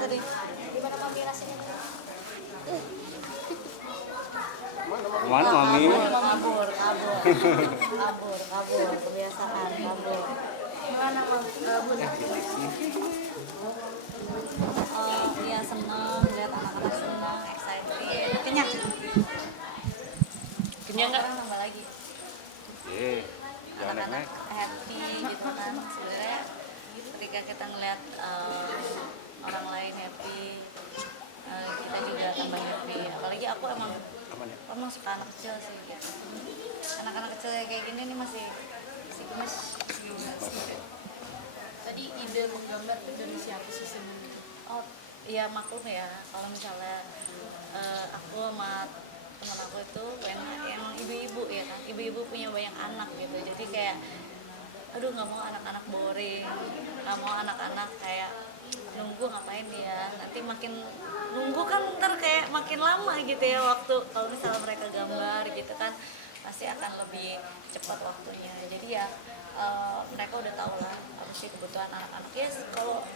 tadi? Gimana mami rasanya? Mana mami? Kabur, kebiasaan kabur. Gimana mami? Kabur. Iya seneng, lihat anak-anak seneng, excited. Kenyang? Kenyang nggak? Nambah lagi. Anak-anak happy gitu kan. Sebenarnya ketika kita ngeliat orang lain happy, kita juga tambah happy. Apalagi aku emang suka anak kecil sih gitu. Anak-anak kecil kayak gini nih masih gemes. Tadi ide menggambar itu dari siapa sih sebenarnya? Oh iya maklum ya kalau misalnya aku sama teman aku itu emang ibu-ibu ya kan, ibu-ibu punya banyak anak gitu, jadi kayak aduh nggak mau anak-anak boring, nggak mau anak-anak kayak nunggu ngapain ya, nanti makin nunggu kan ntar kayak makin lama gitu ya waktu, kalau misalnya mereka gambar gitu kan pasti akan lebih cepat waktunya. Jadi ya mereka udah tahu lah apa sih kebutuhan anak-anak ya, kalau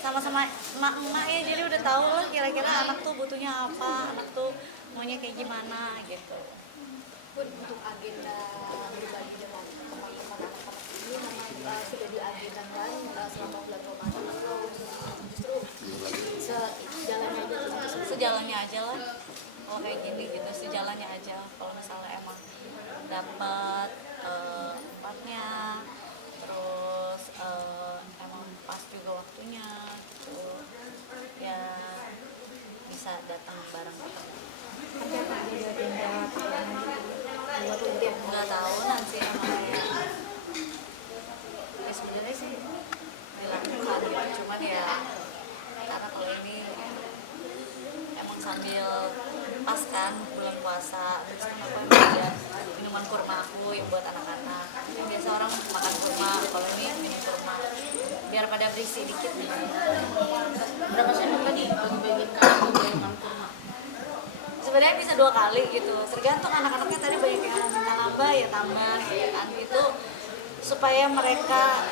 sama-sama emak-emak ya, jadi udah tahu lah kira-kira anak tuh butuhnya apa, anak tuh maunya kayak gimana gitu. Pun untuk agenda berbagi dengan teman-teman anak-anak ini memang sudah diagendakan selama bulan Ramadan atau justru sejalannya aja lah kalau kayak gini gitu, sejalannya aja. Kalau misalnya emang dapat tempatnya, terus emang pas juga waktunya gitu ya, bisa datang bareng-bareng. Nggak tahunan sih namanya ya, sebenarnya sih dilakukan ya, cuman ya karena kalau ini emang sambil pas kan bulan puasa, terus kan aku emang ada minuman kurma aku yang buat anak-anak. Biasa orang makan kurma, kalau ini minum kurma biar pada berisi dikit nih. berapa sendok tadi bagi-bagiin kado minuman kurma? Sebenarnya bisa 2 kali gitu, tergantung anak-anaknya tadi banyak yang minta nambah ya tambah ya kan, itu supaya mereka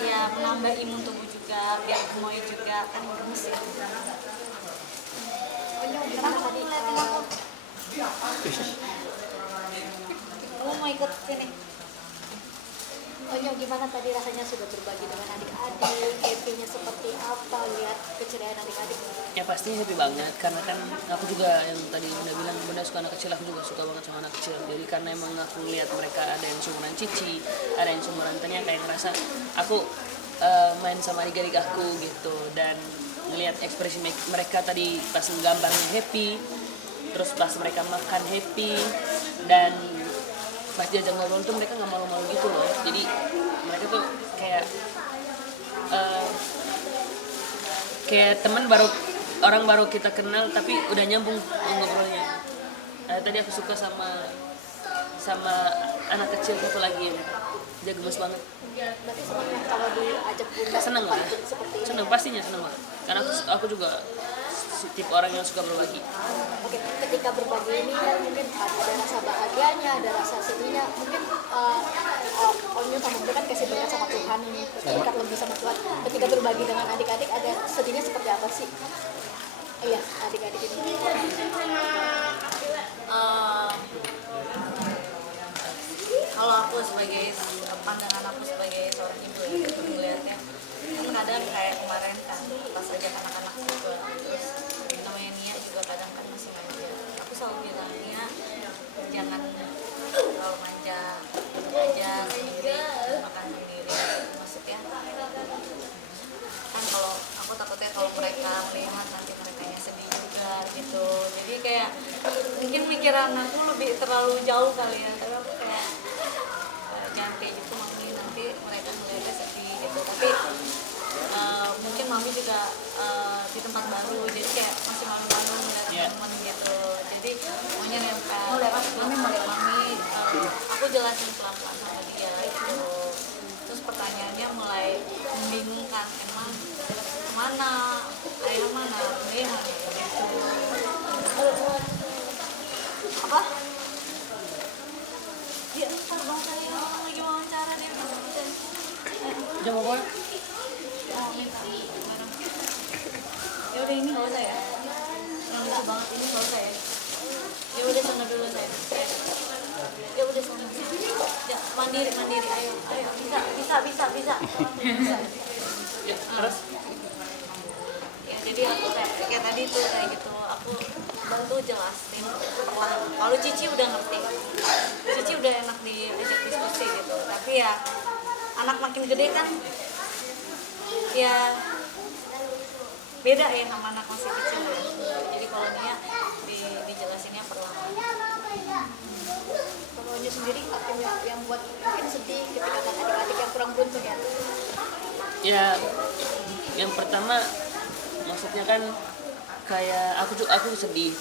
ya menambah imun tubuh juga, biar gemoy juga kan gemes ya. Kenapa tadi ngeliatin aku? Kamu mau ikut sini? Onyo, gimana tadi rasanya sudah berbagi dengan adik-adik, happy-nya seperti apa, lihat keceriaan adik-adik? Ya pastinya happy banget, karena kan aku juga yang tadi Bunda bilang, Bunda suka anak kecil, aku juga suka banget sama anak kecil. Jadi karena emang aku lihat mereka ada yang seumuran Cici, ada yang seumuran Tanya, kayak ngerasa aku main sama adik-adik aku gitu, dan ngelihat ekspresi mereka tadi pas nggambarnya happy, terus pas mereka makan happy, dan pas diajak ngobrol tuh mereka nggak malu-malu gitu loh. Jadi mereka tuh kayak teman baru, orang baru kita kenal tapi udah nyambung ngobrolnya. Tadi aku suka sama anak kecil satu lagi, dia gemes banget. Berarti senang ya kalau diajak Bunda Seneng lah, seperti ini? seneng, pastinya seneng banget. Karena aku juga tipe orang yang suka berbagi. Oke, ketika berbagi ini kan mungkin ada rasa bahagianya, ada rasa sedihnya. Mungkin Onyo sama Bunda kan kasih berkat sama Tuhan ini, terikat lebih sama Tuhan. Ketika berbagi dengan adik-adik, ada sedihnya seperti apa sih? Iya, adik-adik ini. Kalau aku sebagai pandangan aku sebagai seorang ibu ya, gitu melihatnya kan kadang kayak kemarin kan pas ajak anak-anak juga, terus namanya Nia juga kadang kan masih manja. Aku selalu bilang Nia jangan terlalu manja, aja sendiri, makan sendiri. Maksudnya kan kalau aku takutnya kalau mereka melihat nanti mereka sedih juga gitu, jadi kayak mungkin pikiran aku lebih terlalu jauh kali ya, tapi aku kayak jangan kayak gitu mami, nanti mereka melihatnya sedih gitu. Tapi mungkin mami juga di tempat baru, jadi kayak masih malu-malu ngeliat teman-teman gitu, jadi maunya nempel mami aku jelasin pelan-pelan sama dia gitu. Terus pertanyaannya mulai membingungkan, emang kemana, ayah mana, bunda mana gitu. Apa? Ya ntar dong, saya orang lagi wawancara dia. Jam apa? Oh minta barang. udah ini nggak usah ya, yang lucu banget ini nggak usah ya. Ya udah sana dulu saya. Ya udah sana. Ya mandiri ayo bisa. Ya, terus Ya jadi aku kayak tadi tuh kayak gitu aku bantu jelasin perlahan. Kalau Cici udah ngerti, Cici udah enak diajak diskusi gitu. Tapi ya anak makin gede kan ya beda ya sama anak masih kecil ya. Jadi kalau Nia dijelasinnya perlahan. Kalau Onyo sendiri apa yang buat mungkin sedih ketika kan adik-adik yang kurang beruntung ya? ya yang pertama maksudnya kan kayak aku sedih,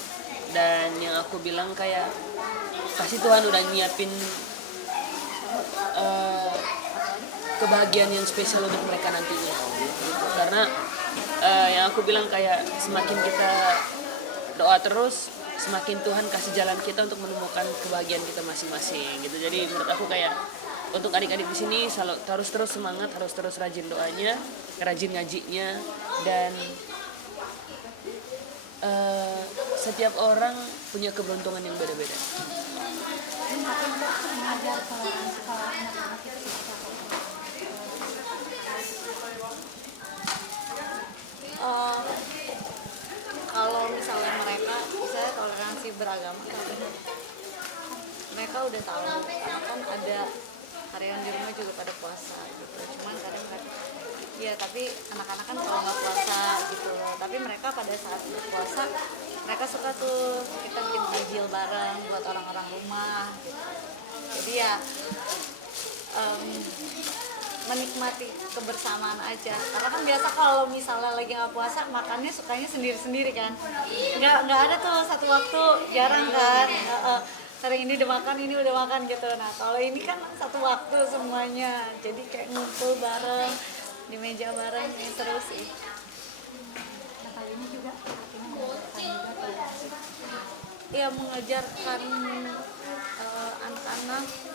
dan yang aku bilang kayak kasih Tuhan udah nyiapin kebahagiaan yang spesial untuk mereka nantinya gitu. Karena yang aku bilang kayak semakin kita doa terus, semakin Tuhan kasih jalan kita untuk menemukan kebahagiaan kita masing-masing gitu. Jadi menurut aku kayak untuk adik-adik di sini harus terus semangat, harus terus rajin doanya, rajin ngajinya, dan setiap orang punya keberuntungan yang beda-beda. Kalau misalnya mereka toleransi beragama, mereka udah tahu karena kan ada karyawan di rumah juga pada puasa gitu. Cuman kadang mereka ya tapi anak-anak kan kalau nggak puasa gitu. Tapi mereka pada saat berpuasa mereka suka tuh kita bikin takjil bareng buat orang-orang rumah gitu. Jadi ya menikmati kebersamaan aja, karena kan biasa kalau misalnya lagi nggak puasa makannya sukanya sendiri-sendiri kan, nggak ada tuh satu waktu, jarang kan. Sering ini udah makan gitu. Nah kalau ini kan satu waktu semuanya, jadi kayak ngumpul bareng di meja bareng, ini seru sih. Nah kali ini juga artinya mengajarkan juga toleransi. Ya mengajarkan anak-anak.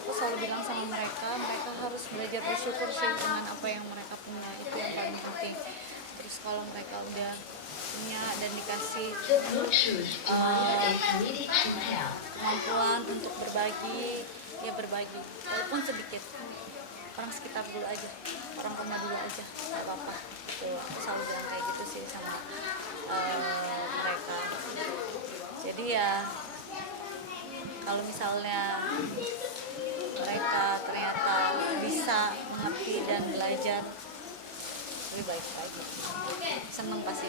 Aku selalu bilang sama mereka harus belajar bersyukur sih dengan apa yang mereka punya, itu yang paling penting. Terus kalau mereka udah punya dan dikasih kemampuan untuk berbagi, ya berbagi walaupun sedikit, orang sekitar dulu aja, orang rumah dulu aja, nggak apa-apa gitu. Aku selalu bilang kayak gitu sih sama mereka. Jadi ya kalau misalnya mereka ternyata bisa mengerti dan belajar, lebih baik lagi. Seneng pasti